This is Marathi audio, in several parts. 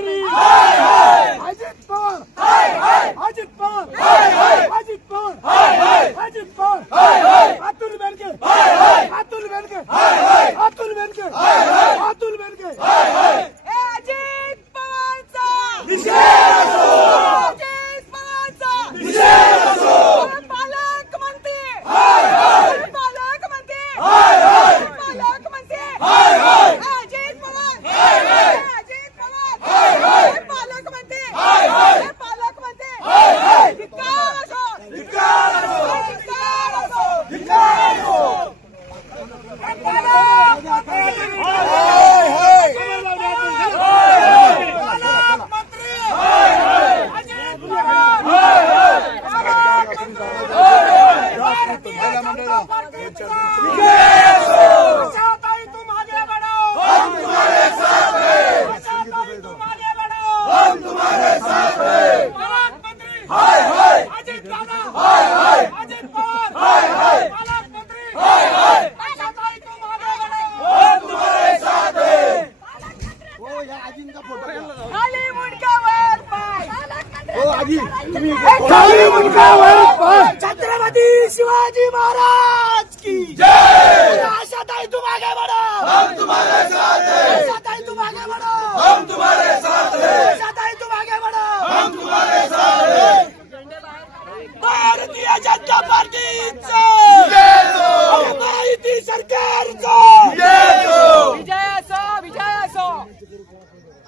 पालकमंत्री अजित पवार अजित पवार अजित पवार अजित पवार अतुल बेनके अतुल बेनके अतुल बेनके अतुल बेनके अजित पवारचा निषेध असो अजित पवारचा निषेध असो पालकमंत्री पालकमंत्री पालकमंत्री अजित पवार अजित पवार पालकमंत्री पालकमंत्री धिक्कार असो धिक्कार असो धिक्कार असो धिक्कार असो आशाताई तुम आगे बढ़ो हम तुम्हारे साथ हैं आशाताई तुम आगे बढ़ो हम तुम्हारे साथ हैं पालकमंत्री हाय हाय अजित दादा हाय हाय अजित पवार हाय हाय पालकमंत्री हाय हाय आशाताई तुम आगे बढ़ो हम तुम्हारे साथ हैं खाली मुंडकावर पाय खाली मुंडकावर पाय छत्रपती शिवाजी महाराज की जय आशाताई तुम आगे बढ़ो हम तुम्हारे साथ हैं आशाताई तुम आगे बढ़ो हम तुम्हारे साथ हैं आशाताई तुम आगे बढ़ो हम तुम्हारे साथ हैं भारतीय जनता पार्टीचं माहिती सरकारचं विजय असो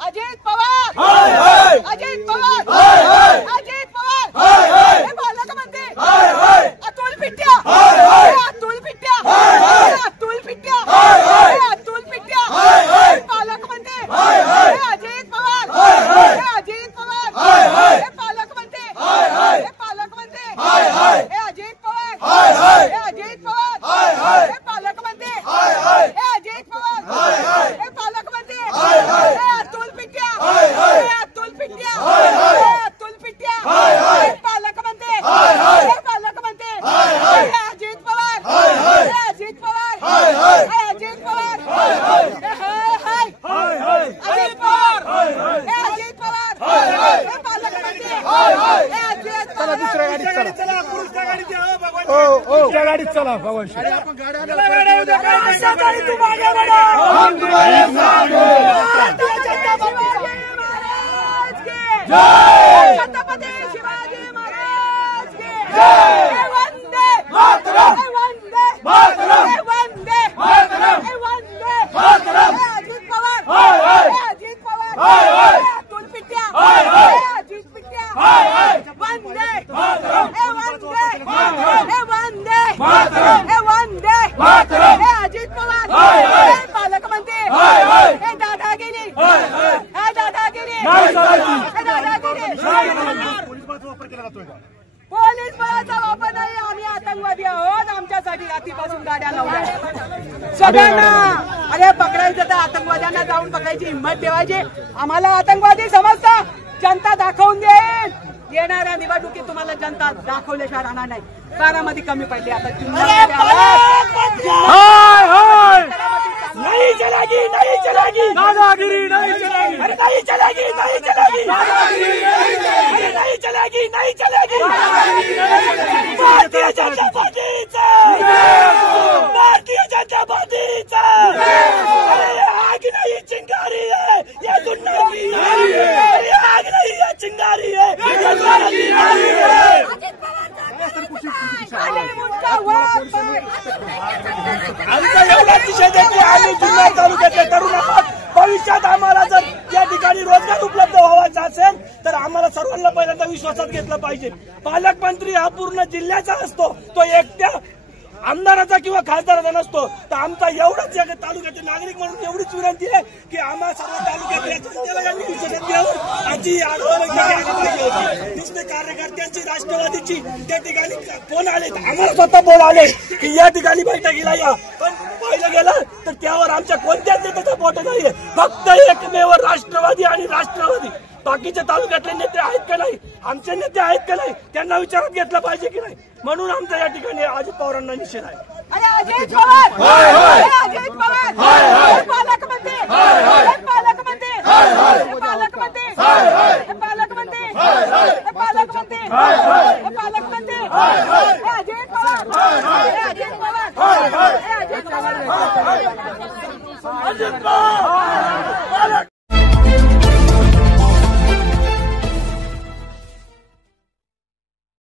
अजित पवार हाय हाय अजित पवार हाय हाय अजित पवार हाय हाय हे पालकमंत्री हाय हाय अतुल पिट्या हाय हाय अतुल पिट्या हाय हाय अतुल पिट्या हाय हाय अतुल पिट्या हाय हाय पालकमंत्री हाय हाय अजित पवार हाय हाय अजित पवार हाय हाय हे पालकमंत्री हाय हाय पालकमंत्री हाय हाय हे अजित पवार हाय हाय हे अजित पवार हाय हाय हे पालकमंत्री हाय हाय हे अजित पवार हाय हाय हे पालकमंत्री हाय हाय हे अतुल पिट्या हाय हाय हे अतुल पिट्या हाय हाय हे अतुल पिट्या हाय हाय हे पालकमंत्री हाय हाय हे पालकमंत्री हाय हाय हे अजित पवार हाय हाय हे अजित पवार हाय हाय हे अजित पवार हाय हाय हे हाय हाय हाय हाय अजित पवार हाय हाय हे अजित पवार हाय हाय हे पालकमंत्री हाय हाय हे अजित पवार दुसऱ्या गाडीत चला पुढच्या गाडीत या भगवान त्या गाडीत चला भगवान आशाताई तुम आगे बढ़ो हम तुम्हारे साथ हैं भारतीय जनता पार्टी महाराज की जय छत्रपती शिवाजी महाराज की जय हे वंदे मातरम हे वंदे मातरम हे वंदे मातरम हे वंदे मातरम हे अजित पवार हाय हाय हे अजित पवार हाय हाय हे अतुल पिट्या हाय हाय हे अजित पिट्या हाय हाय वंदे मातरम हे वंदे मातरम हे वंदे मातरम हे वंदे मातरम हे अजित पवार हाय हाय हे पालकमंत्री हाय हाय हे दादागिरी हाय हाय हे दादागिरी नाही चालायची. हे दादागिरी पोलीस बळाचा वापर नाही आम्ही आतंकवादी आहोत आमच्यासाठी रात्रीपासून गाड्या लावल्या सगळ्यांना अरे पकडायचं तर आतंकवाद्यांना जाऊन पकडायची हिंमत ठेवायची आम्हाला आतंकवादी समजता जनता दाखवून देईल येणाऱ्या निवडणुकीत तुम्हाला जनता दाखवल्याशिवाय राहणार नाही बारामती कमी पडली आता हाय हाय नहीं चलेगी नहीं चलेगी दादागिरी नहीं चलेगी अरे नहीं चलेगी नहीं चलेगी अरे नहीं चलेगी नहीं चलेगी भारतीय जनता पार्टीचा भारतीय जनता पार्टीचा अरे ये आग नहीं चिंगारी है ये गुंडागी है ये आग नहीं है चिंगारी है ये गुंडागी है आमचा एवढा निषेध आहे की आम्ही जुन्नर तालुक्यातल्या तरुण आहोत भविष्यात आम्हाला जर या ठिकाणी रोजगार उपलब्ध व्हावाचा असेल तर आम्हाला सर्वांना पहिल्यांदा विश्वासात घेतलं पाहिजे पालकमंत्री हा पूर्ण जिल्ह्याचा असतो तो एकट्या आमदाराचा किंवा खासदाराचा नसतो तर आमचा एवढाच या तालुक्याचे नागरिक म्हणून एवढीच विनंती आहे की आम्हा सर्व तालुक्यातल्या जनतेला यांनी विश्वासात घ्यावं याची आढावा घ्यायला पाहिजे होती नुसते कार्यकर्त्यांची राष्ट्रवादीची त्या ठिकाणी फोन आले आम्हाला स्वतः फोन आले की या ठिकाणी बैठकीला या पण पाहिलं गेलं तर त्यावर आमच्या कोणत्याच नेत्याचा फोटो नाहीये फक्त एकमेव राष्ट्रवादी आणि राष्ट्रवादी बाकीच्या तालुक्यातले नेते आहेत का नाही आमचे नेते आहेत का नाही त्यांना विचारात घेतलं पाहिजे की नाही म्हणून आमचा या ठिकाणी अजित पवारांना निषेध आहे अजित पवार अजित पवार पालकमंत्री पालकमंत्री पालकमंत्री हे पालकमंत्री, हे पालकमंत्री, हे पालकमंत्री, हे अजित पवार, हे अजित पवार, हे अजित पवार.